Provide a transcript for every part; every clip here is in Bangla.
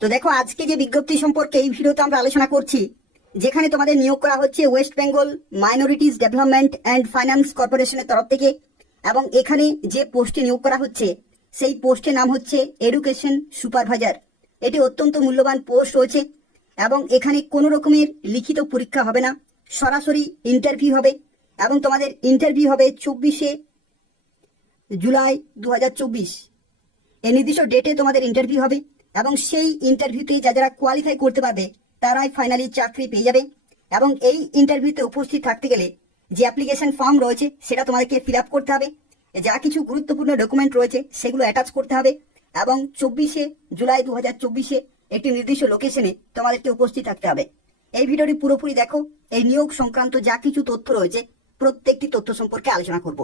তো দেখো, আজকে যে বিজ্ঞপ্তি সম্পর্কে এই ভিডিওতে আমরা আলোচনা করছি, যেখানে তোমাদের নিয়োগ করা হচ্ছে West Bengal minorities development and finance কর্পোরেশনের তরফ থেকে, এবং এখানে যে পোস্টে নিয়োগ করা হচ্ছে, সেই পোস্টের নাম হচ্ছে এডুকেশন সুপারভাইজার এটি অত্যন্ত মূল্যবান পোস্ট রয়েছে, এবং এখানে কোনো রকমের লিখিত পরীক্ষা হবে না, সরাসরি ইন্টারভিউ হবে, এবং তোমাদের ইন্টারভিউ হবে চব্বিশে জুলাই দু হাজার চব্বিশ। এই নির্দিষ্ট ডেটে তোমাদের ইন্টারভিউ হবে। এবং সেই ইন্টারভিউতে যা যারা কোয়ালিফাই করতে পারবে, তারাই ফাইনালি চাকরি পেয়ে যাবে। এবং এই ইন্টারভিউতে উপস্থিত থাকতে গেলে যে অ্যাপ্লিকেশন ফর্ম রয়েছে, সেটা তোমাদেরকে ফিল আপ করতে হবে। যা কিছু গুরুত্বপূর্ণ ডকুমেন্ট রয়েছে, সেগুলো অ্যাটাচ করতে হবে। এবং চব্বিশে জুলাই দু হাজার চব্বিশে একটি নির্দিষ্ট লোকেশনে তোমাদেরকে উপস্থিত থাকতে হবে। এই ভিডিওটি পুরোপুরি দেখো। এই নিয়োগ সংক্রান্ত যা কিছু তথ্য রয়েছে, প্রত্যেকটি তথ্য সম্পর্কে আলোচনা করব।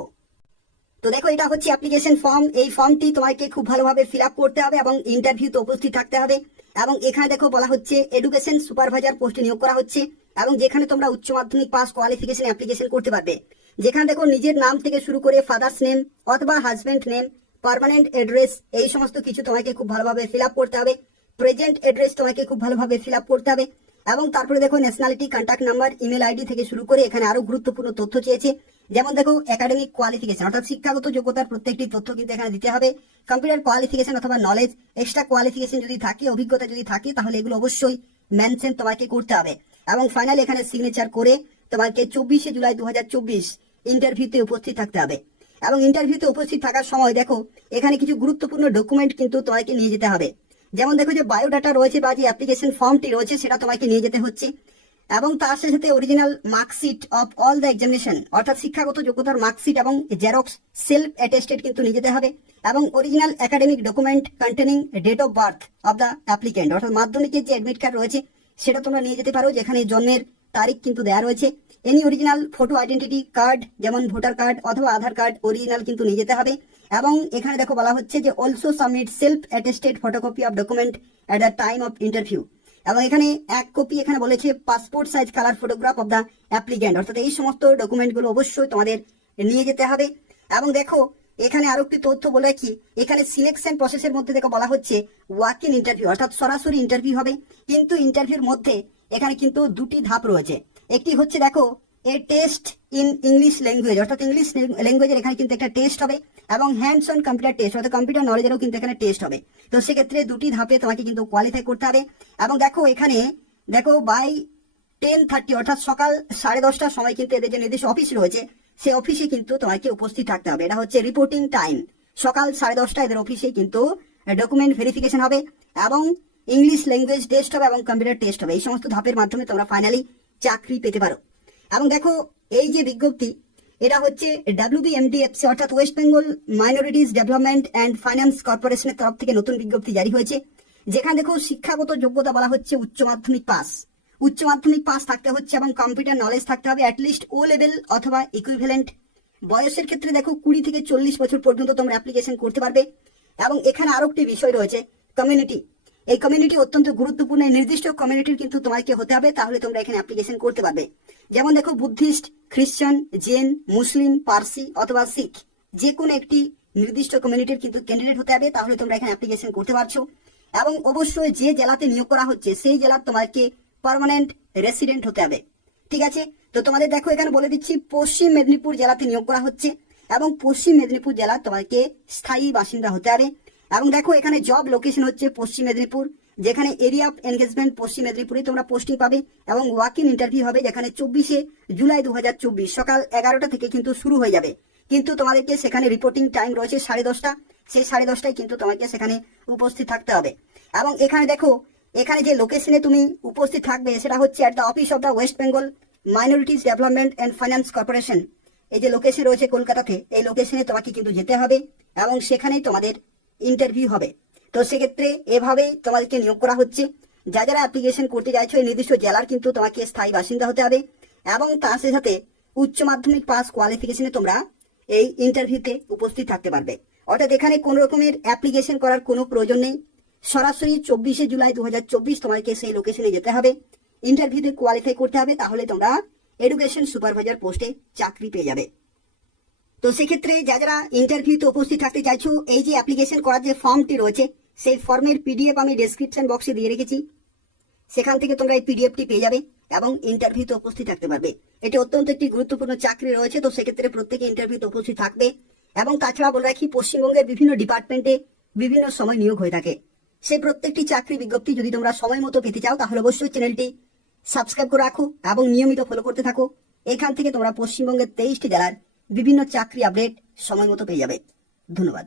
তো দেখো, এটা হচ্ছে অ্যাপ্লিকেশন ফর্ম এই ফর্মটি তোমাকে খুব ভালোভাবে ফিল করতে হবে এবং ইন্টারভিউতে উপস্থিত থাকতে হবে। এবং এখানে দেখো, বলা হচ্ছে এডুকেশন সুপারভাইজার পোস্টে নিয়োগ করা হচ্ছে এবং যেখানে তোমরা উচ্চ মাধ্যমিক পাস কোয়ালিফিকেশন অ্যাপ্লিকেশন করতে পারবে। যেখানে দেখো, নিজের নাম থেকে শুরু করে ফাদার্স নেম অথবা হাজব্যান্ড নেম পার্মানেন্ট অ্যাড্রেস এই সমস্ত কিছু তোমাকে খুব ভালোভাবে ফিল করতে হবে। প্রেজেন্ট অ্যাড্রেস তোমাকে খুব ভালোভাবে ফিল করতে হবে। এবং তারপরে দেখো nationality contact number email ID থেকে শুরু করে এখানে আরও গুরুত্বপূর্ণ তথ্য চেয়েছে। যেমন দেখো একাডেমিক কোয়ালিফিকেশন অর্থাৎ শিক্ষাগত যোগ্যতার প্রত্যেকটি তথ্য কিন্তু এখানে দিতে হবে। কম্পিউটার কোয়ালিফিকেশন অথবা নলেজ এক্সট্রা কোয়ালিফিকেশন যদি থাকে, অভিজ্ঞতা যদি থাকে, তাহলে এগুলো অবশ্যই মেনশন তোমাকে করতে হবে। এবং ফাইনালি এখানে সিগনেচার করে তোমাকে চব্বিশে জুলাই দু হাজার চব্বিশ ইন্টারভিউতে উপস্থিত থাকতে হবে। এবং ইন্টারভিউতে উপস্থিত থাকার সময় দেখো, এখানে কিছু গুরুত্বপূর্ণ ডকুমেন্ট কিন্তু তোমাকে নিয়ে যেতে হবে। যেমন দেখো যে বায়োডাটা রয়েছে বা যে অ্যাপ্লিকেশন ফর্মটি রয়েছে, সেটা তোমাকে নিয়ে যেতে হচ্ছে। এবং তার সাথে সাথে original marksheet of all the examination অর্থাৎ শিক্ষাগত যোগ্যতার মার্কশিট এবং জেরক্স সেলফ অ্যাটেস্টেড কিন্তু নিয়ে যেতে হবে, এবং original academic document containing date of birth of the applicant অর্থাৎ মাধ্যমিকের যে অ্যাডমিট কার্ড রয়েছে, সেটা তোমরা নিয়ে যেতে পারো, যেখানে জন্মের তারিখ কিন্তু দেওয়া রয়েছে। Any original photo identity card যেমন ভোটার কার্ড অথবা আধার কার্ড অরিজিনাল কিন্তু নিয়ে যেতে হবে। এবং এখানে দেখো বলা হচ্ছে যে also submit self attested photocopy of document at the time of interview এবং এখানে এক কপি এখানে বলেছে passport size colour photograph of the applicant অর্থাৎ এই সমস্ত ডকুমেন্টগুলো অবশ্যই তোমাদের নিয়ে যেতে হবে। এবং দেখো, এখানে আরও একটি তথ্য বলে রাখি, এখানে সিলেকশন প্রসেসের মধ্যে দেখো বলা হচ্ছে ওয়াক ইন ইন্টারভিউ অর্থাৎ সরাসরি ইন্টারভিউ হবে। কিন্তু ইন্টারভিউর মধ্যে এখানে কিন্তু দুটি ধাপ রয়েছে। একটি হচ্ছে, দেখো a test in English language অর্থাৎ ইংলিশ ল্যাঙ্গুয়েজের এখানে কিন্তু একটা টেস্ট হবে, এবং হ্যান্ডস অন কম্পিউটার টেস্ট অর্থাৎ কম্পিউটার নলেজেরও কিন্তু এখানে টেস্ট হবে। তো সেক্ষেত্রে দুটি ধাপে তোমাকে কিন্তু কোয়ালিফাই করতে হবে, এবং দেখো এখানে, দেখো বাই টেন থার্টি অর্থাৎ সকাল সাড়ে দশটার সময় কিন্তু এদের যে নির্দিষ্ট অফিস রয়েছে সেই অফিসে কিন্তু তোমাকে উপস্থিত থাকতে হবে। এটা হচ্ছে রিপোর্টিং টাইম সকাল সাড়ে দশটা এদের অফিসে কিন্তু ডকুমেন্ট ভেরিফিকেশন হবে, এবং ইংলিশ ল্যাঙ্গুয়েজ টেস্ট হবে, এবং কম্পিউটার টেস্ট হবে। এই সমস্ত ধাপের মাধ্যমে তোমরা ফাইনালি চাকরি পেতে পারো। এবং দেখো, এই যে বিজ্ঞপ্তি, এটা হচ্ছে ডাব্লিউবিএমডিএফসি অর্থাৎ West Bengal minorities development and finance কর্পোরেশনের তরফ থেকে নতুন বিজ্ঞপ্তি জারি হয়েছে, যেখানে দেখো শিক্ষাগত যোগ্যতা বলা হচ্ছে উচ্চ মাধ্যমিক পাস। উচ্চ মাধ্যমিক পাস থাকতে হচ্ছে এবং কম্পিউটার নলেজ থাকতে হবে অ্যাটলিস্ট ও লেভেল অথবা ইকুইভ্যালেন্ট বয়সের ক্ষেত্রে দেখো কুড়ি থেকে চল্লিশ বছর পর্যন্ত তোমরা অ্যাপ্লিকেশন করতে পারবে। এবং এখানে আরও একটি বিষয় রয়েছে কমিউনিটি এই কমিউনিটি অত্যন্ত গুরুত্বপূর্ণ। নির্দিষ্ট কমিউনিটির কিন্তু তোমাকে হতে হবে, তাহলে তোমরা এখানে অ্যাপ্লিকেশন করতে পারবে। যেমন দেখো, বুদ্ধিস্ট খ্রিস্টান জেন, মুসলিম, পার্সি অথবা শিখ যে কোনো একটি নির্দিষ্ট কমিউনিটির কিন্তু ক্যান্ডিডেট হতে হবে, তাহলে তোমরা এখানে অ্যাপ্লিকেশন করতে পারছ। এবং অবশ্যই যে জেলাতে নিয়োগ করা হচ্ছে, সেই জেলার তোমাকে পার্মানেন্ট রেসিডেন্ট হতে হবে। ঠিক আছে? তো তোমাদের দেখো, এখানে বলে দিচ্ছি, পশ্চিম মেদিনীপুর জেলাতে নিয়োগ করা হচ্ছে এবং পশ্চিম মেদিনীপুর জেলা তোমাকে স্থায়ী বাসিন্দা হতে হবে। এবং দেখো এখানে জব লোকেশন হচ্ছে পশ্চিম মেদিনীপুর, যেখানে এরিয়া অফ এনগেজমেন্ট পশ্চিম মেদিনীপুরে তোমরা পোস্টিং পাবে এবং ওয়াক ইন ইন্টারভিউ হবে যেখানে চব্বিশে জুলাই দু হাজার চব্বিশ সকাল এগারোটা থেকে কিন্তু শুরু হয়ে যাবে। কিন্তু তোমাদেরকে সেখানে রিপোর্টিং টাইম রয়েছে সাড়ে দশটা, সেই সাড়ে দশটায় কিন্তু তোমাকে সেখানে উপস্থিত থাকতে হবে। এবং এখানে দেখো, এখানে যে লোকেশনে তুমি উপস্থিত থাকবে সেটা হচ্ছে at the office of the West Bengal minorities development and finance corporation এই যে লোকেশন রয়েছে কলকাতাতে, এই লোকেশনে তোমাকে কিন্তু যেতে হবে এবং সেখানেই তোমাদের ইন্টারভিউ হবে। তো সেক্ষেত্রে এভাবেই তোমাদেরকে নিয়োগ করা হচ্ছে। যা যারা অ্যাপ্লিকেশন করতে চাইছো এই নির্দিষ্ট জেলার কিন্তু তোমাকে স্থায়ী বাসিন্দা হতে হবে এবং তার সাথে সাথে উচ্চ মাধ্যমিক পাস কোয়ালিফিকেশনে তোমরা এই ইন্টারভিউতে উপস্থিত থাকতে পারবে। অর্থাৎ এখানে কোন রকমের অ্যাপ্লিকেশন করার কোনো প্রয়োজন নেই। সরাসরি চব্বিশে জুলাই দু হাজার চব্বিশ তোমাকে সেই লোকেশনে যেতে হবে। ইন্টারভিউতে কোয়ালিফাই করতে হবে, তাহলে তোমরা এডুকেশন সুপারভাইজার পোস্টে চাকরি পেয়ে যাবে। তো সেক্ষেত্রে যা যারা ইন্টারভিউতে উপস্থিত থাকতে চাইছো, এই যে অ্যাপ্লিকেশন করার যে ফর্মটি রয়েছে, সেই ফর্মের পিডিএফ আমি ডেসক্রিপশন বক্সে দিয়ে রেখেছি। সেখান থেকে তোমরা এই পিডিএফটি পেয়ে যাবে এবং ইন্টারভিউতে উপস্থিত থাকতে পারবে। এটি অত্যন্ত একটি গুরুত্বপূর্ণ চাকরি রয়েছে, তো সেক্ষেত্রে প্রত্যেকে ইন্টারভিউতে উপস্থিত থাকবে এবং তাছাড়া বলে রাখি, পশ্চিমবঙ্গের বিভিন্ন ডিপার্টমেন্টে বিভিন্ন সময় নিয়োগ হয়ে থাকে। সেই প্রত্যেকটি চাকরি বিজ্ঞপ্তি যদি তোমরা সময় মতো পেতে চাও, তাহলে অবশ্যই চ্যানেলটি সাবস্ক্রাইব করে রাখো এবং নিয়মিত ফলো করতে থাকো। এখান থেকে তোমরা পশ্চিমবঙ্গের তেইশটি জেলার বিভিন্ন চাকরি আপডেট সময় মতো পেয়ে যাবে। ধন্যবাদ।